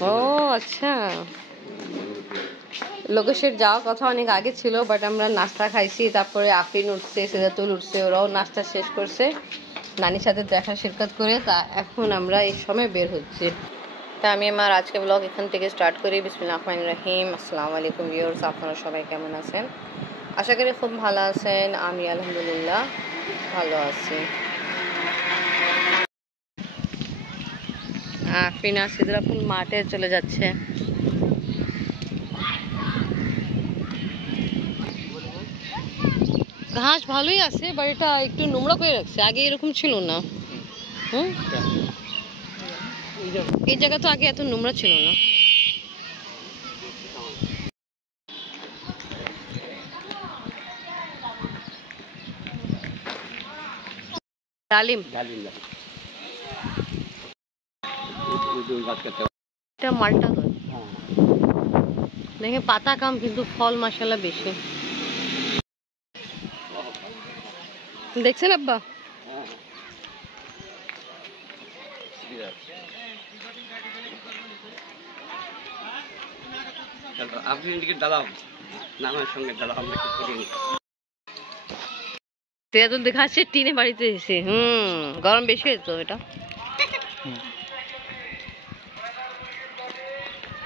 ও আচ্ছা, লোকেশের যাওয়ার কথা অনেক আগে ছিল, বাট আমরা নাস্তা খাইছি, তারপরে আফরিন উঠছে, সিরাতুল উঠছে, ওরাও নাস্তা শেষ করছে, নানির সাথে দেখা সাক্ষাৎ করে, তা এখন আমরা এই সময় বের হচ্ছি। তা আমি আমার আজকে ব্লগ এখান থেকে স্টার্ট করি। বিসমিল্লাহির রহমানির রহিম। আসসালামু আলাইকুম ভিউয়ার্স, আপনারা সবাই কেমন আছেন? আশা করি খুব ভালো আছেন। আমি আলহামদুলিল্লাহ ভালো আছি। আফরিন আর সিদরাতুল মাঠে চলে যাচ্ছে। ঘাস ভালোই আছে, বাট এটা একটু নোংরা করে রাখছে, আগে এরকম ছিল না। এই জায়গা তো আগে এত নোংরা ছিল না। ডালিম, এটা মালটা গাছ, দেখে পাতা কম কিন্তু ফল মাশাআল্লাহ বেশি। দেখছেন আব্বা? আপনি এদিকে দাঁড়াও, নানার সঙ্গে দাঁড়াও, আমরা কি করিনি। তেঁতুল দেখাচ্ছে টিনে বাড়িতে এসে, গরম বেশি হয়েছে তো এটা।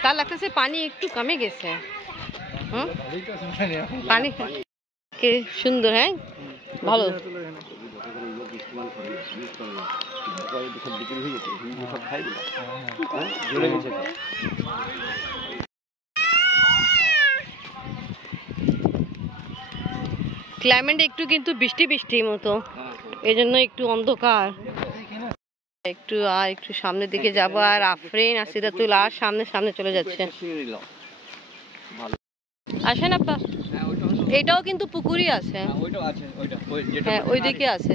তার লাগতেছে পানি একটু কমে গেছে। পানি কে সুন্দর, হ্যাঁ ভালো। ক্লাইমেট একটু কিন্তু বৃষ্টি বৃষ্টির মতো, এই জন্য একটু অন্ধকার। একটু সামনের দিকে যাব, আর আফরিন আর সিরাতুল আর সামনে সামনে চলে যাচ্ছে। আসেন আপা, এটাও কিন্তু পুকুরই আছে, হ্যাঁ ওইদিকে আছে।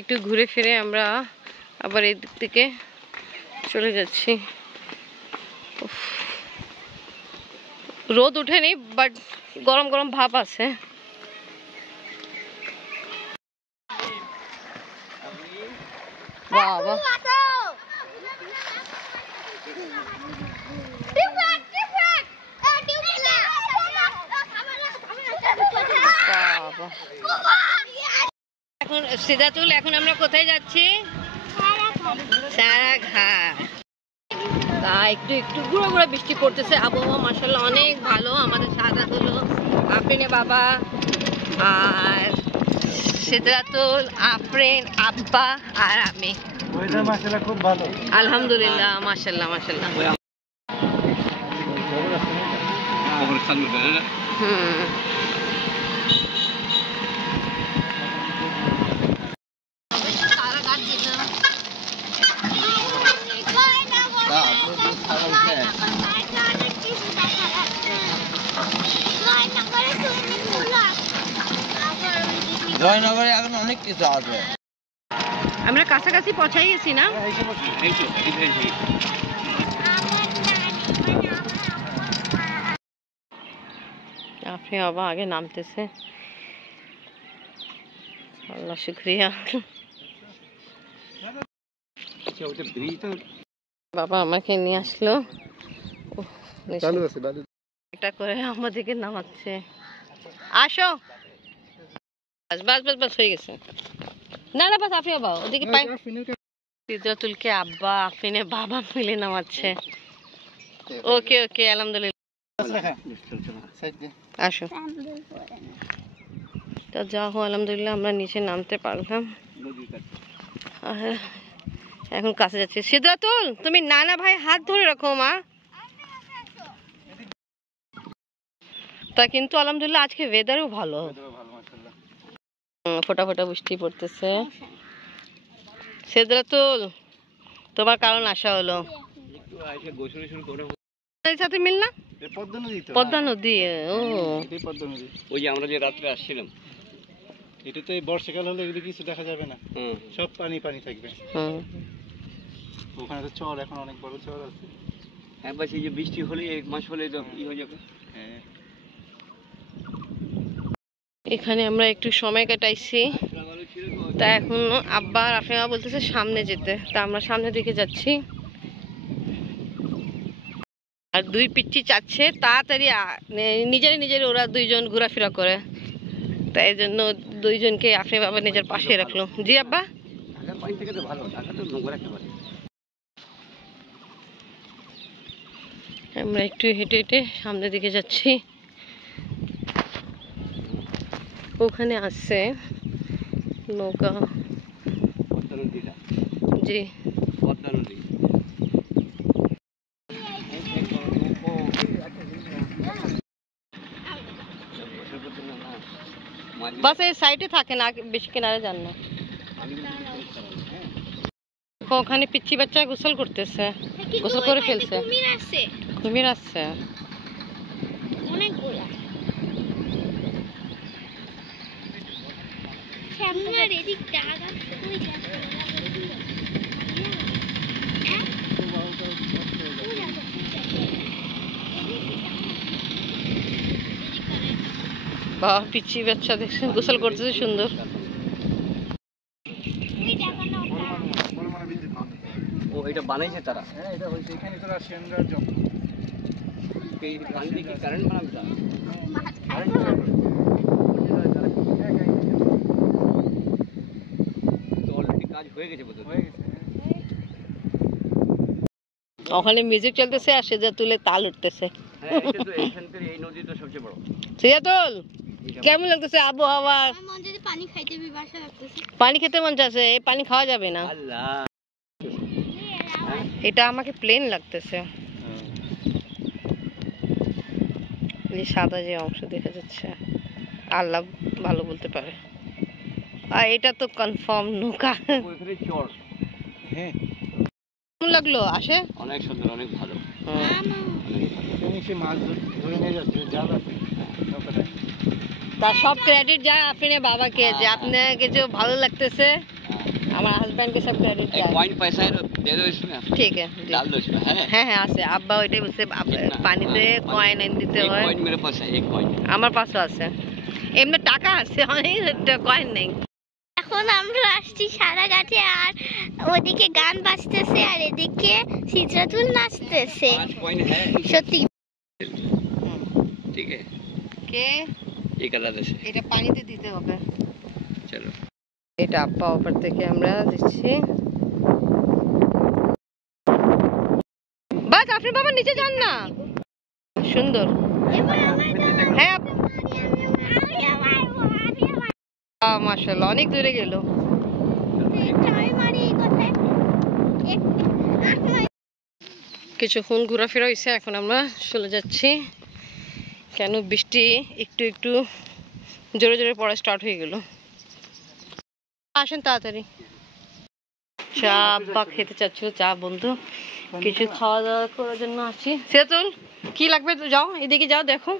একটু ঘুরে ফিরে আমরা আবার এই দিক থেকে চলে যাচ্ছি। রোদ উঠেনি, বাট গরম গরম ভাব আছে। বাবা এখন সিরাতুল, এখন আমরা কোথায় যাচ্ছি? সারাঘাট। তা একটু একটু গুঁড়ো গুঁড়ো বৃষ্টি পড়তেছে, আবহাওয়া মাশাআল্লাহ অনেক ভালো। আমাদের সারাঘাট হলো আফরিনের বাবা আর সিদরাতুল, আফরিন, আব্বা আর আমি। ওয়েদার মাশাআল্লাহ খুব ভালো, আলহামদুলিল্লাহ মাশাআল্লাহ মাশাআল্লাহ। জয়নগরে এখন অনেক কিছু আছে। আমরা কাছাকাছি পৌঁছাই গেছি না? আপনি বাবা আগে নামতেছে, আল্লাহ শুকরিয়া। বাবা আমাকে নিয়ে আসলো, এটা করে আমাদেরকে নামাচ্ছে। আসো, বাস বাস বাস বাস হয়ে গেছে। না না বাস, আপনি বাবা ওদিকে পাই। সিদরাতুলকে আব্বা, আফরিনের বাবা মিলে নামাচ্ছে। ওকে ওকে, আলহামদুলিল্লাহ। আসো, তো যা হোক আলহামদুলিল্লাহ আমরা নিচে নামতে পারলাম। আর এখন কাছে যাচ্ছে। সিদরাতুল, তুমি নানা ভাই হাত ধরে রাখো মা। তা কিন্তু আলহামদুলিল্লাহ আজকে ওয়েদারও ভালো, ফোটা ফোটা বৃষ্টি পড়তেছে। সিদরাতুল, তোমার কারণ আসা হলো সাথে মিল না, পদ্মা নদী। ও ওই যে আমরা যে রাত্রে আসছিলাম, এটা তো এই বর্ষাকাল হলে এগুলো কিছু দেখা যাবে না, সব পানি পানি থাকবে। ওখানে তো চর, এখন অনেক বড় চর আছে। হ্যাঁ, বাস এই যে বৃষ্টি হলে, এক মাস হলে তো ই হয়ে যাবে। এখানে আমরা একটু সময় কাটাইছি। তা এখন আব্বা আর আফরিন বাবা বলতেছে সামনে যেতে, তা আমরা সামনের দিকে যাচ্ছি। আর দুই পিচ্চি চাচ্ছে তাড়াতাড়ি নিজের ওরা দুইজন ঘোরাফেরা করে, তাই এই জন্য দুইজনকে আফরিন বাবা নিজের পাশে রাখলো। জি আব্বা, আমরা একটু হেঁটে হেঁটে সামনের দিকে যাচ্ছি। ওখানে আছে নৌকা। জি বাস এই সাইডে থাকে না, বেশি কিনারে যান না। ওখানে পিচ্চি বাচ্চা গোসল করতেছে, গোসল করে ফেলছে। কুমির আসছে অনেকগুলা। বাহ, পিচ্চি বাচ্চা দেখছেন গোসল করতেছে সুন্দর। ও এটা বানাইছে তারা। হ্যাঁ, এটা হইছে এখানে তো রাশিয়ানরা জব এই পানি দিয়ে কি কারেন্ট বানাবে তারা? তো অলরেডি কাজ হয়ে গেছে বোধহয়। হয়ে গেছে। ওখানে মিউজিক চলতেছে আর সেজা তুলে তাল উঠতেছে। হ্যাঁ, এটা তো এইখানকার এই নদী তো সবচেয়ে বড়। সিয়াতুল কেমন লাগতেছে আবহাওয়া? পানি খাইতে বিবাসা লাগতেছে। পানি খেতে মন চাচ্ছে, এই পানি খাওয়া যাবে না। আল্লাহ, এটা আমাকে প্লেন লাগতেছে। এই সাদা যে অংশ দেখা যাচ্ছে, আল্লাহ ভালো বলতে পারে। আর এটা তো কনফার্ম নৌকা। ওইখানে চর। হ্যাঁ, কেমন লাগলো? আসে অনেক সুন্দর, অনেক ভালো। সে মাছ ধরে নিয়ে যাচ্ছে, জাল আছে নৌকাটায়। তার সব ক্রেডিট যায় আপনি বাবাকে, যে আপনাকে যে ভালো লাগতেছে, আমার হাজবেন্ড के सब क्रेडिट एक जाए। कॉइन पैसा है दे दो इसमें, ठीक है जी। डाल दो इसमें। है হ্যাঁ হ্যাঁ আছে, আব্বা ওইটাই বলছে পানিতে কয়েন এনে দিতে एक হয়। कॉइन मेरे पास है, एक कॉइन। আমার পাশে আছে, এমনি টাকা আছে অনেক, কয়েন নেই। এখন আমরা আসছি সারাঘাটে, আর ওদিকে গান বাজতেছে আর এদিকে সিদ্রাতুল নাচতেছে। 5 कॉइन है, সত্যি ठीक है। কে ये कलर से এটা পানিতে দিতে হবে। चलो, এটা আব্বা ওপর থেকে আমরা দিচ্ছি। বাস আপনি বাবা নিচে যান না, সুন্দর। হ্যাঁ মাশাআল্লাহ, অনেক দূরে গেল। কিছুক্ষণ ঘোরাফেরা হয়েছে, এখন আমরা চলে যাচ্ছি। কেন বৃষ্টি একটু একটু জোরে জোরে পড়া স্টার্ট হয়ে গেল। আসেন তাড়াতাড়ি। চা আব্বা খেতে চাচ্ছিল, চা বন্ধু কিছু খাওয়া দাওয়া করার জন্য আসছি। সেতুল কি লাগবে? তো যাও এদিকে যাও, দেখো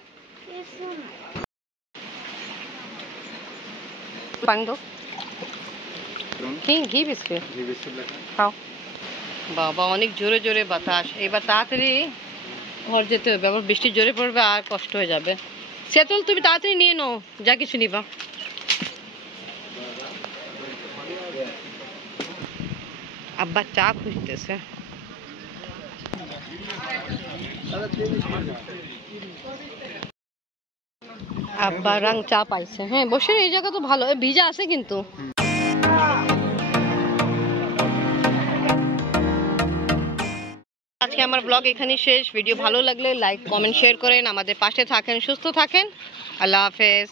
পানি দাও। কি ঘি বিস্কুট খাও। বাবা অনেক জোরে জোরে বাতাস, এবার তাড়াতাড়ি ঘর যেতে হবে, আবার বৃষ্টি জোরে পড়বে আর কষ্ট হয়ে যাবে। সেতুল তুমি তাড়াতাড়ি নিয়ে নাও যা কিছু নিবা। আব্বা চা খুঁজতেছে। আব্বা রং চা পাইছে। হ্যাঁ বসে এই জায়গা তো ভালো, ভিজা আছে কিন্তু। আজকে আমার ব্লগ এখানেই শেষ। ভিডিও ভালো লাগলে লাইক কমেন্ট শেয়ার করেন, আমাদের পাশে থাকেন, সুস্থ থাকেন। আল্লাহ হাফেজ।